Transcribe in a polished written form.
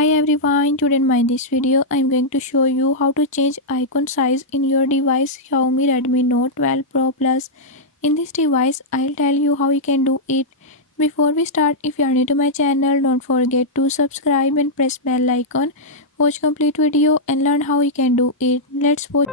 Hi everyone, today in my this video I am going to show you how to change icon size in your device Xiaomi Redmi Note 12 Pro Plus. In this device I'll tell you how you can do it. Before we start, if you are new to my channel, don't forget to subscribe and press bell icon. Watch complete video and learn how you can do it. Let's watch.